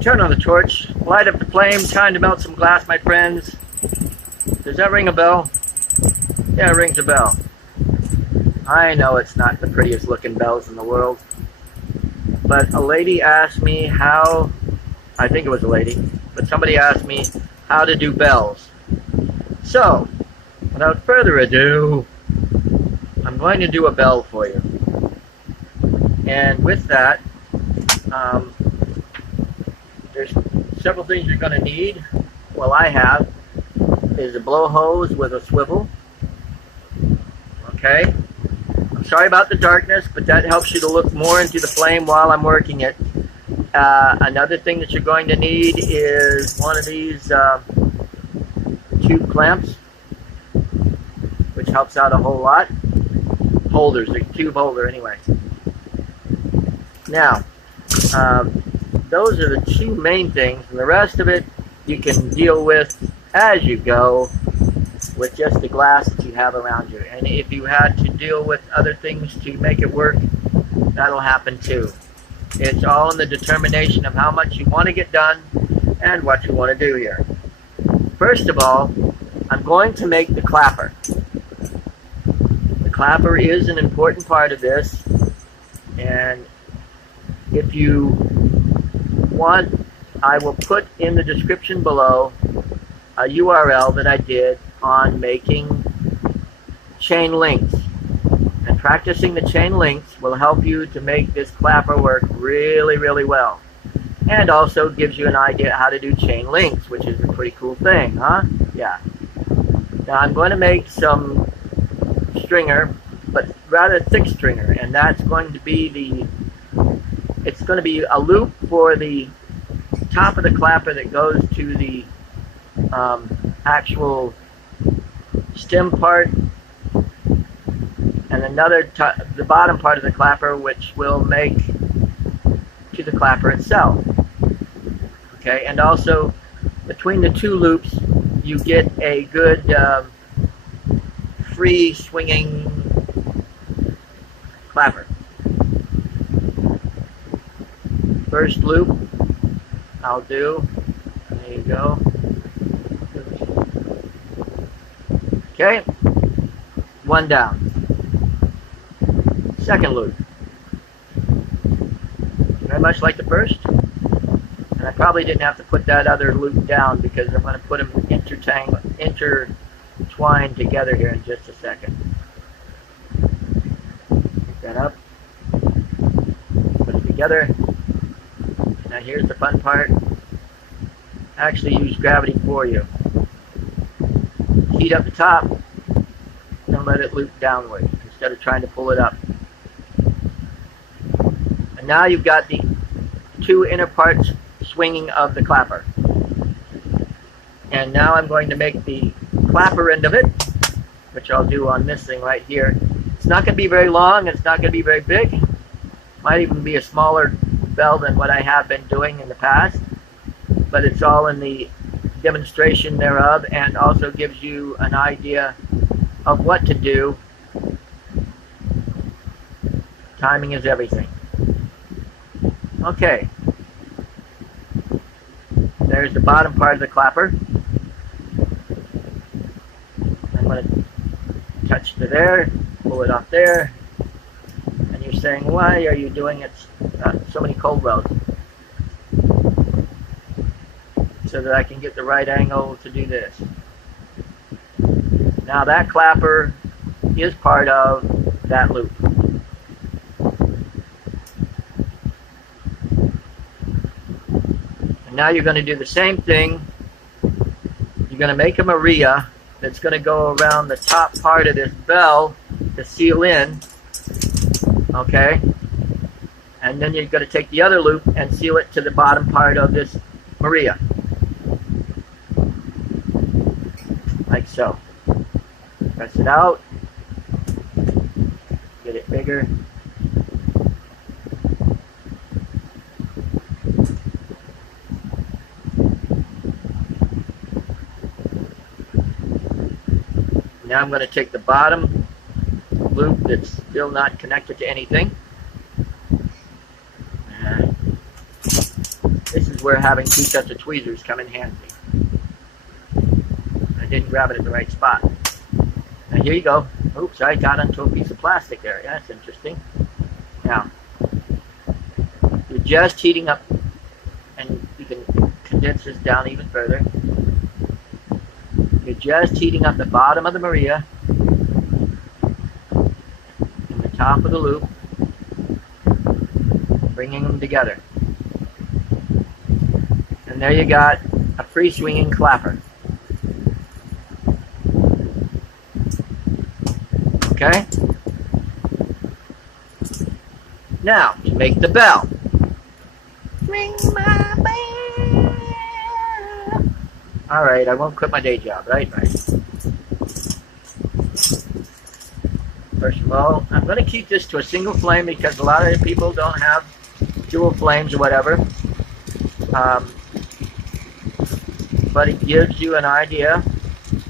Turn on the torch, light up the flame, time to melt some glass, my friends. Does that ring a bell? Yeah, it rings a bell. I know it's not the prettiest looking bells in the world, but a lady asked me how, I think it was a lady, but somebody asked me how to do bells. So, without further ado, I'm going to do a bell for you. And with that, there's several things you're going to need. Well, I have is a blow hose with a swivel. Okay. I'm sorry about the darkness, but that helps you to look more into the flame while I'm working it. Another thing that you're going to need is one of these tube clamps, which helps out a whole lot. Holders, a tube holder anyway. Now, those are the two main things, and the rest of it you can deal with as you go with just the glass that you have around you. And if you had to deal with other things to make it work, that'll happen too. It's all in the determination of how much you want to get done and what you want to do here. First of all, I'm going to make the clapper. The clapper is an important part of this, and if you want, I will put in the description below a URL that I did on making chain links. And practicing the chain links will help you to make this clapper work really, really well. And also gives you an idea how to do chain links, which is a pretty cool thing, huh? Yeah. Now I'm going to make some stringer, but rather thick stringer, and that's going to be it's going to be a loop for the top of the clapper that goes to the actual stem part, and another the bottom part of the clapper, which will make to the clapper itself. Okay, and also between the two loops you get a good free swinging clapper. First loop I'll do, there you go. Okay, one down. Second loop. Very much like the first. And I probably didn't have to put that other loop down because I'm going to put them intertwined together here in just a second. Pick that up. Put it together. Now here's the fun part. Actually use gravity for you. Heat up the top and let it loop downward instead of trying to pull it up. And now you've got the two inner parts swinging of the clapper. And now I'm going to make the clapper end of it, which I'll do on this thing right here. It's not going to be very long, it's not going to be very big. Might even be a smaller bell than what I have been doing in the past, but it's all in the demonstration thereof, and also gives you an idea of what to do. Timing is everything. Okay, there's the bottom part of the clapper. I'm going to touch to there, pull it off there, and you're saying, why are you doing it so many cold wells? So that I can get the right angle to do this. Now that clapper is part of that loop. And now you're going to do the same thing. You're going to make a Maria that's going to go around the top part of this bell to seal in. Okay? And then you're going to take the other loop and seal it to the bottom part of this Maria. Like so. Press it out. Get it bigger. Now I'm going to take the bottom loop that's still not connected to anything. This is where having two sets of tweezers come in handy. I didn't grab it at the right spot. Now here you go. Oops, I got onto a piece of plastic there. Yeah, that's interesting. Now, you're just heating up, and you can condense this down even further. You're just heating up the bottom of the Maria and the top of the loop, bringing them together. And there you got a free swinging clapper. Okay? Now, to make the bell. Ring my bell. Alright, I won't quit my day job, right? First of all, I'm going to keep this to a single flame because a lot of people don't have dual flames or whatever. But it gives you an idea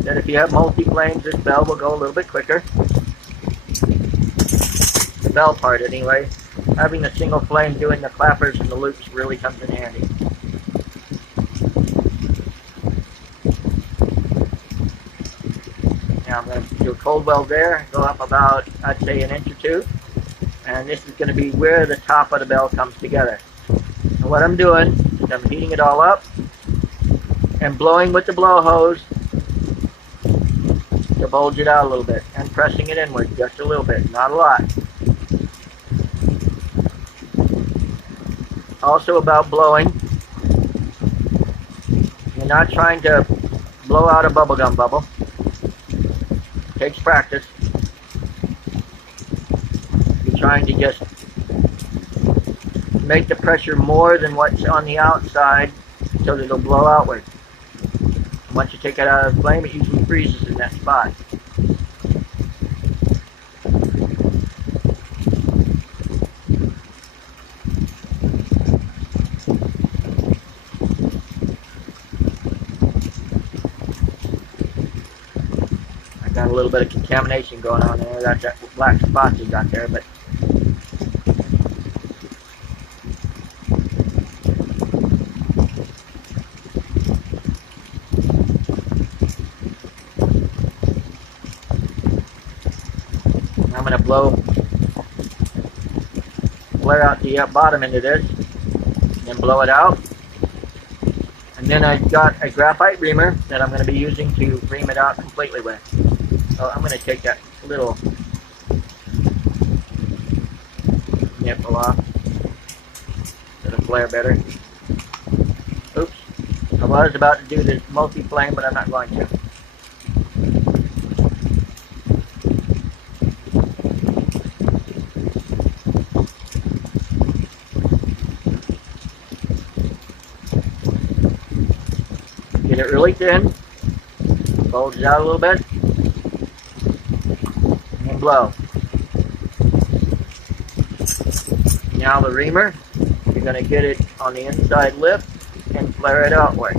that if you have multi-flames, this bell will go a little bit quicker. The bell part, anyway. Having a single flame doing the clappers and the loops really comes in handy. Now I'm going to do a cold weld there, go up about, I'd say, an inch or two. And this is going to be where the top of the bell comes together. And what I'm doing is I'm heating it all up and blowing with the blow hose to bulge it out a little bit and pressing it inward just a little bit, not a lot. Also about blowing, you're not trying to blow out a bubblegum bubble. It takes practice. You're trying to just make the pressure more than what's on the outside so that it'll blow outward. And once you take it out of the flame, it usually freezes in that spot. Got a little bit of contamination going on there. That's that black spots you got there, but I'm going to flare out the bottom end of this, and then blow it out. And then I've got a graphite reamer that I'm going to be using to ream it out completely with. So I'm going to take that little nipple off. It'll flare better. Oops. I was about to do this multi-flame, but I'm not going to. Get it really thin. Bulge it out a little bit. Blow. Now the reamer, you're going to get it on the inside lip and flare it outward.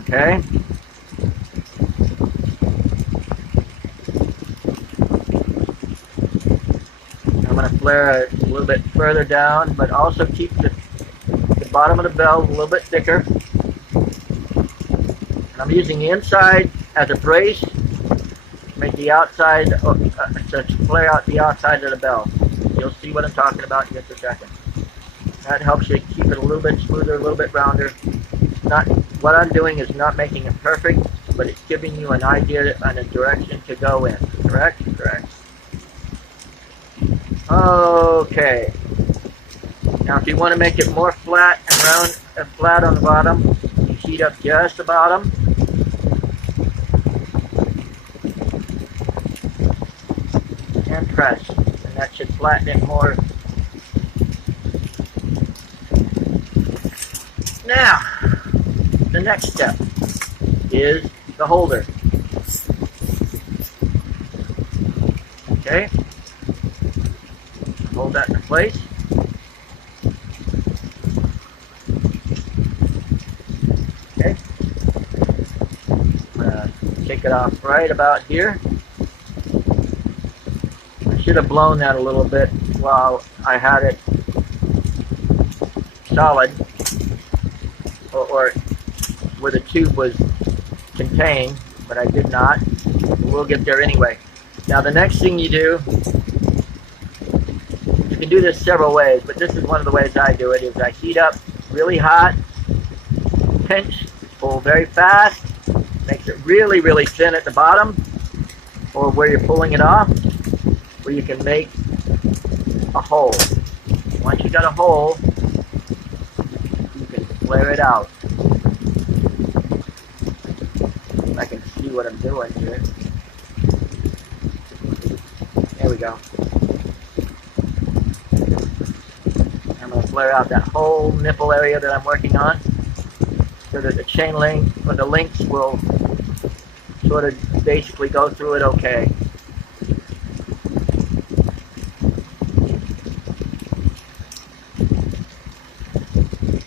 Okay? I'm going to flare it a little bit further down, but also keep the bottom of the bell a little bit thicker. And I'm using the inside as a brace, make the outside, to flare out the outside of the bell. You'll see what I'm talking about in just a second. That helps you keep it a little bit smoother, a little bit rounder. What I'm doing is not making it perfect, but it's giving you an idea and a direction to go in. Correct? Correct. Okay. Now if you want to make it more flat and round and flat on the bottom, you heat up just the bottom. And press, and that should flatten it more. Now, the next step is the holder. Okay, hold that in place. Okay, I'm gonna take it off right about here. Should have blown that a little bit while I had it solid, or where the tube was contained, but I did not. We'll get there anyway. Now the next thing you do, you can do this several ways, but this is one of the ways I do it, is I heat up really hot, pinch, pull very fast, makes it really, really thin at the bottom, or where you're pulling it off, where you can make a hole. Once you got a hole, you can flare it out. I can see what I'm doing here. There we go. I'm going to flare out that whole nipple area that I'm working on, so that the chain link, or the links, will sort of basically go through it okay.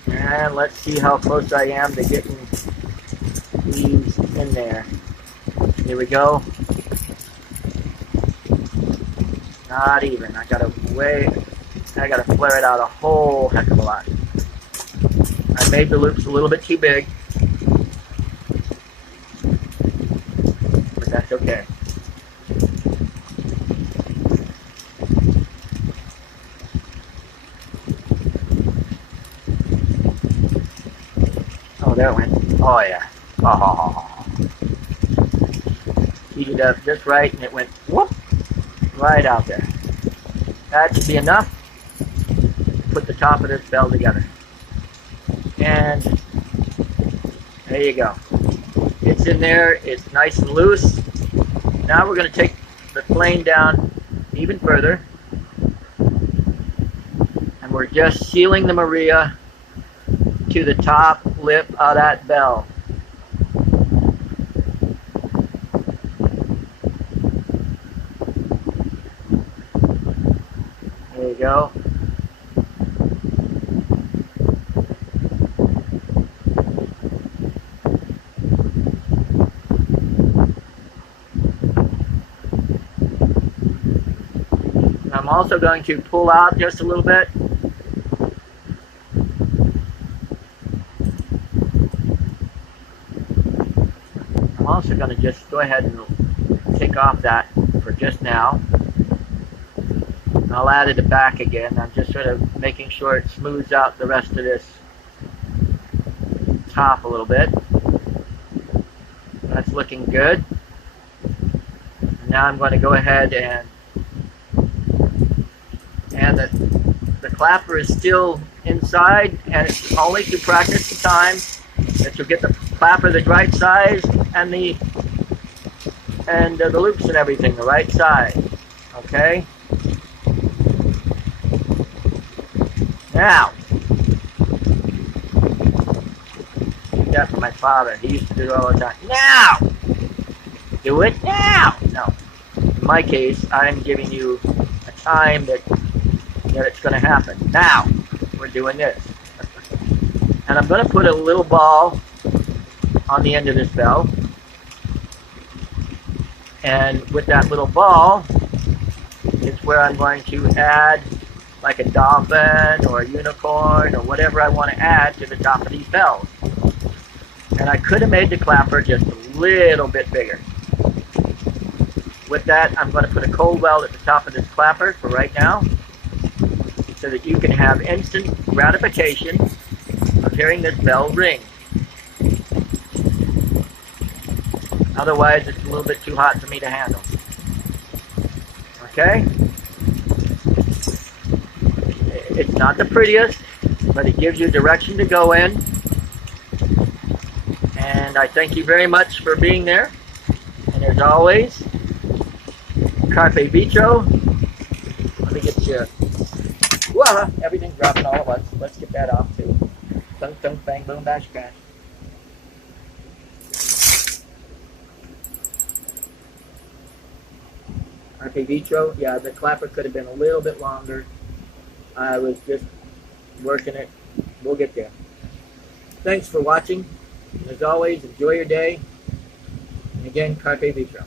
And let's see how close I am to getting these in there. Here we go. Not even. I gotta flare it out a whole heck of a lot. I made the loops a little bit too big, but that's okay. Oh, there it went. Oh yeah. Oh. Heated up just right, and it went whoop right out there. That should be enough to put the top of this bell together. And there you go. It's in there. It's nice and loose. Now we're going to take the plane down even further, and we're just sealing the Maria to the top lip of that bell. There you go. I'm also going to pull out just a little bit. I'm also going to just go ahead and take off that for just now. I'll add it back again. I'm just sort of making sure it smooths out the rest of this top a little bit. That's looking good. And now I'm going to go ahead and the clapper is still inside, and it's only to practice the time that you'll get the clapper the right size and the loops and everything the right size. Okay. Now, get that from my father. He used to do it all the time. Now, do it now. No, in my case, I'm giving you a time that it's going to happen. Now, we're doing this. And I'm going to put a little ball on the end of this bell. And with that little ball, it's where I'm going to add like a dolphin or a unicorn or whatever I want to add to the top of these bells. And I could have made the clapper just a little bit bigger. With that, I'm going to put a cold weld at the top of this clapper for right now, so that you can have instant gratification of hearing this bell ring. Otherwise, it's a little bit too hot for me to handle. Okay? It's not the prettiest, but it gives you direction to go in. And I thank you very much for being there. And as always, Carpe Vitro. Let me get you. Voila! Everything's dropping all at once. Let's get that off too. Thunk, thunk, bang, boom, bash, crash. Carpe Vitro. Yeah, the clapper could have been a little bit longer. I was just working it. We'll get there. Thanks for watching. As always, enjoy your day. And again, Carpe Vitro.